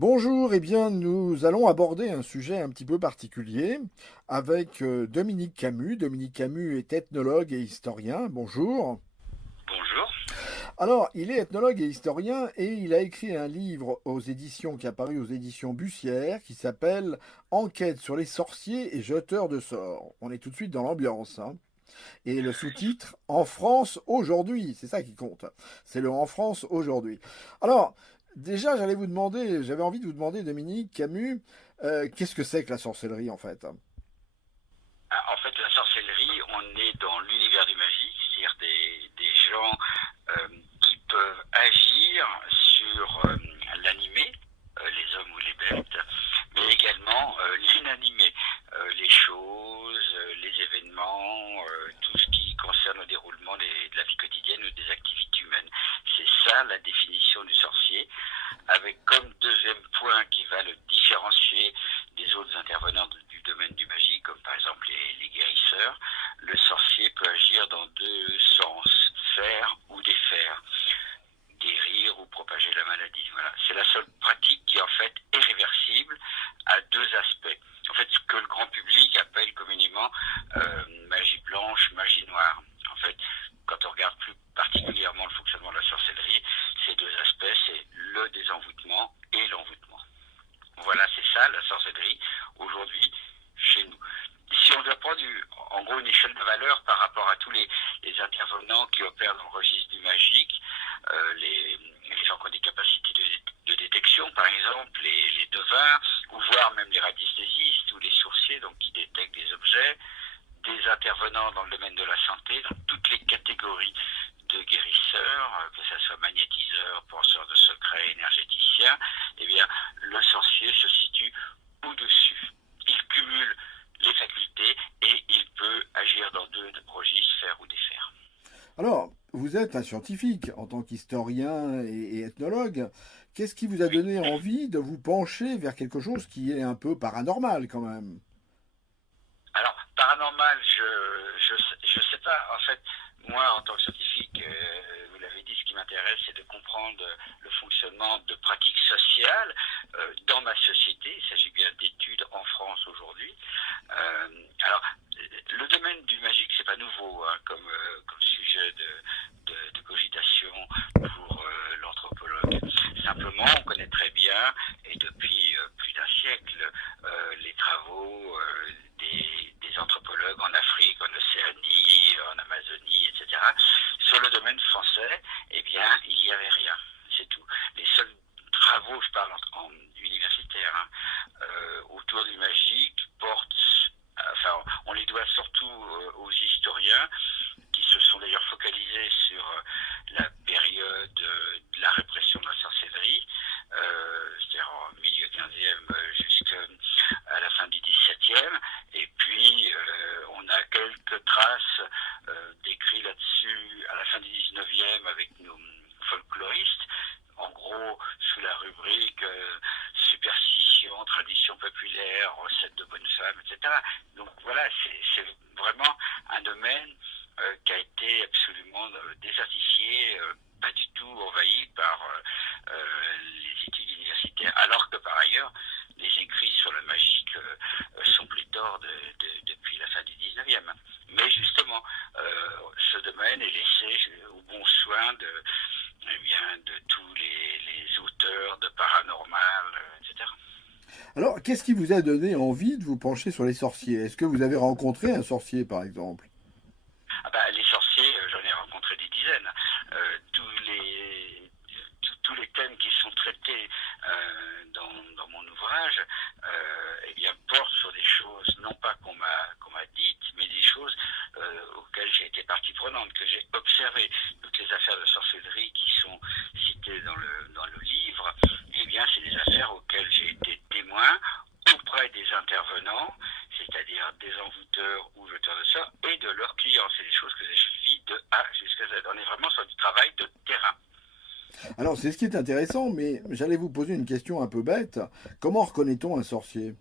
Bonjour, eh bien nous allons aborder un sujet un petit peu particulier avec Dominique Camus. Dominique Camus est ethnologue et historien. Bonjour. Bonjour. Alors, il est ethnologue et historien et il a écrit un livre aux éditions qui est apparu aux éditions Bussière qui s'appelle Enquête sur les sorciers et jeteurs de sorts. On est tout de suite dans l'ambiance, hein. Et le sous-titre En France aujourd'hui, c'est ça qui compte. C'est le En France aujourd'hui. Alors, déjà, j'avais envie de vous demander, Dominique Camus, qu'est-ce que c'est que la sorcellerie en fait? En fait, la sorcellerie, on est dans l'univers du magie, c'est-à-dire des gens qui peuvent agir sur l'animé, les hommes ou les bêtes, mais également l'inanimé, les choses, les événements, tout ce qui concerne le déroulement de la vie quotidienne ou des activités humaines. C'est ça la définition du sorcier, avec comme deuxième point qui va le différencier des autres intervenants du domaine du magie, comme par exemple les guérisseurs, le sorcier peut agir dans deux sens, faire ou défaire, guérir ou propager la maladie. Voilà. C'est la seule pratique qui en fait est réversible à deux aspects. En fait, ce que le grand public appelle communément magie blanche, magie noire. En fait, quand on regarde plus particulièrement le fonctionnement de la sorcellerie, ces deux aspects, c'est le désenvoûtement et l'envoûtement. Voilà, c'est ça la sorcellerie aujourd'hui chez nous. Si on doit prendre en gros une échelle de valeur par rapport à tous les intervenants qui opèrent dans le registre du magique, les gens qui ont des capacités de détection par exemple, les devins, ou voire même les radiesthésistes ou les sourciers donc qui détectent des objets, des intervenants dans le domaine de la santé, dans toutes les catégories de guérisseurs, que ce soit magnétiseurs, penseurs de secrets, énergéticiens, eh bien, le sorcier se situe au-dessus. Il cumule les facultés et il peut agir dans deux registres, faire ou défaire. Alors, vous êtes un scientifique en tant qu'historien et ethnologue. Qu'est-ce qui vous a Oui. donné envie de vous pencher vers quelque chose qui est un peu paranormal quand même? Alors, paranormal, je sais pas. En fait, moi, en tant que scientifique, vous l'avez dit, ce qui m'intéresse, c'est de comprendre le fonctionnement de pratiques sociales dans ma société. Il s'agit bien d'études en France aujourd'hui. Alors, le domaine du magique, c'est pas nouveau hein, comme sujet de cogitation pour l'anthropologue. Simplement, on connaît très bien, et depuis plus d'un siècle, les travaux des anthropologues en Afrique, en Océanie, en Amazonie, etc. Sur le domaine français, eh bien, il n'y avait rien. C'est tout. Les seuls travaux, je parle en universitaire, hein, autour du magique portent, enfin, on les doit surtout aux historiens qui se sont d'ailleurs focalisés sur la période de la répression de la sorcellerie, c'est-à-dire en milieu 15e jusqu'à la fin du 17e, et puis on a quelques traces d'écrits là-dessus à la fin du 19e avec nos folkloristes, en gros sous la rubrique superstition, tradition populaire, recettes de bonnes femmes, etc. Donc voilà, c'est vraiment un domaine qui a été absolument désertifié, pas du tout envahi par les études universitaires, alors que par ailleurs, les écrits sur le magique sont pléthores depuis la fin du 19e. Mais justement, ce domaine est laissé au bon soin de tous les auteurs de paranormal, etc. Alors, qu'est-ce qui vous a donné envie de vous pencher sur les sorciers? Est-ce que vous avez rencontré un sorcier, par exemple? Ah bah, les sorciers, j'en ai rencontré des dizaines. Tous les thèmes qui sont traités dans mon ouvrage eh bien, portent sur des choses, non pas qu'on m'a dites, mais des choses auxquelles j'ai été partie prenante, que j'ai observées. Toutes les affaires de sorcellerie qui sont citées dans le livre, eh bien, c'est des affaires auxquelles j'ai été témoin auprès des intervenants, c'est-à-dire des envoûteurs ou jeteurs de sorts, et de leurs clients. C'est des choses que j'ai suivies de A jusqu'à Z. On est vraiment sur du travail de terrain. Alors, c'est ce qui est intéressant, mais j'allais vous poser une question un peu bête. Comment reconnaît-on un sorcier?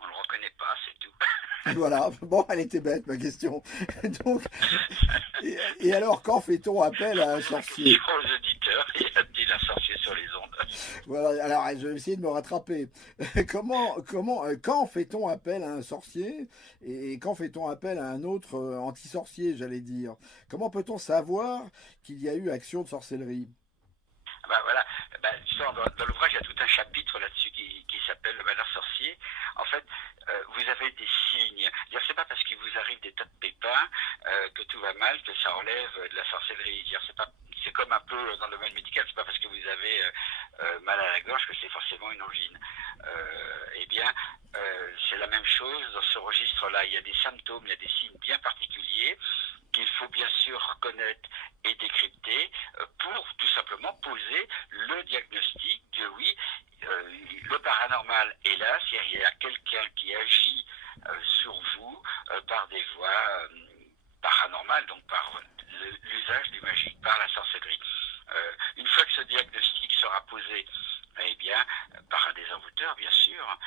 On ne le reconnaît pas, c'est tout. Voilà, bon, elle était bête ma question. Donc, et alors, quand fait-on appel à un C'est ma sorcier? question aux auditeurs. Y a-t-il un sorcier sur les ondes? Voilà, alors je vais essayer de me rattraper. Quand fait-on appel à un sorcier et quand fait-on appel à un autre anti-sorcier, j'allais dire? Comment peut-on savoir qu'il y a eu action de sorcellerie? Bah voilà, bah, justement, dans l'ouvrage, il y a tout un chapitre là-dessus qui s'appelle Le malheur sorcier. En fait, vous avez des signes. C'est pas parce qu'il vous arrive des tas de pépins que tout va mal que ça relève de la sorcellerie. C'est comme un peu dans le domaine médical, c'est pas parce que vous avez mal à la gorge que c'est forcément une angine. Eh bien, c'est la même chose dans ce registre-là. Il y a des symptômes, il y a des signes bien particuliers qu'il faut bien sûr reconnaître et décrypter pour tout simplement poser le diagnostic de oui, le paranormal est là, il y a quelqu'un qui agit sur vous par des voies paranormales, donc par l'usage du magique, par la sorcellerie. Une fois que ce diagnostic sera posé, eh bien, par un désenvoûteur, bien sûr,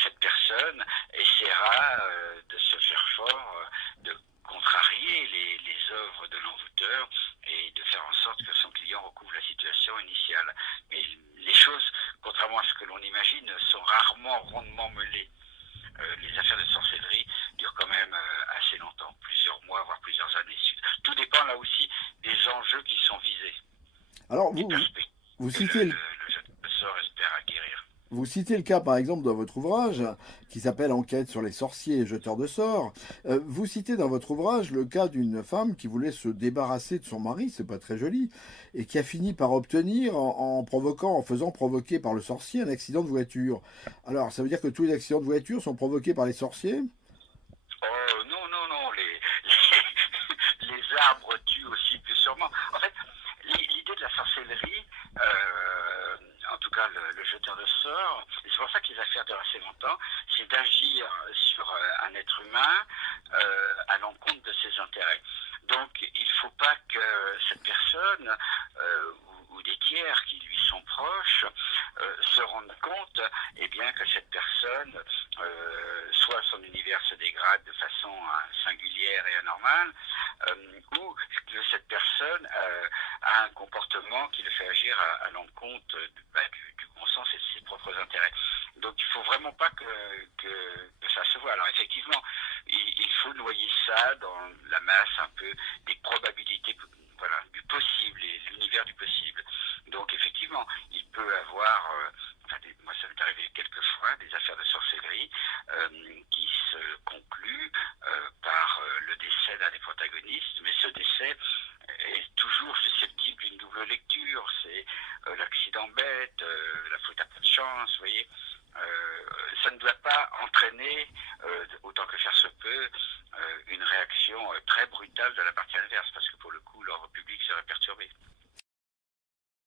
cette personne essaiera de se faire fort, de contrarier les œuvres de l'envoûteur et de faire en sorte que son client recouvre la situation initiale. Mais les choses, contrairement à ce que l'on imagine, sont rarement rondement mêlées. Les affaires de sorcellerie durent quand même assez longtemps, plusieurs mois, voire plusieurs années. Tout dépend là aussi des enjeux qui sont visés, Alors, des perspectives vous que citez le jeune sort espère acquérir. Vous citez le cas, par exemple, dans votre ouvrage, qui s'appelle Enquête sur les sorciers et jeteurs de sorts. Vous citez dans votre ouvrage le cas d'une femme qui voulait se débarrasser de son mari, c'est pas très joli, et qui a fini par obtenir, en faisant provoquer par le sorcier un accident de voiture. Alors, ça veut dire que tous les accidents de voiture sont provoqués par les sorciers? Oh non, non, non, les arbres tuent aussi plus sûrement. En fait, l'idée de la sorcellerie, en tout cas le jeteur de sorts, et c'est pour ça que les affaires durent assez longtemps, c'est d'agir sur un être humain à l'encontre de ses intérêts. Donc il ne faut pas que cette personne ou des tiers qui lui sont proches se rendent compte eh bien, que cette personne, soit son univers se dégrade de façon singulière et anormale, ou que cette personne a un comportement qui le fait agir à l'encontre du bon sens et de ses propres intérêts. Donc il ne faut vraiment pas que ça se voit. Alors effectivement, il faut noyer ça dans la masse un peu des probabilités, voilà, du possible et l'univers du possible. Donc effectivement, il peut avoir, moi ça m'est arrivé quelques fois, des affaires de sorcellerie qui se concluent par le décès d'un des protagonistes, mais ce décès est toujours susceptible d'une double lecture. C'est l'accident bête, la faute à pas de chance, vous voyez. Ça ne doit pas entraîner, autant que faire se peut, une réaction très brutale de la partie adverse, parce que pour le coup,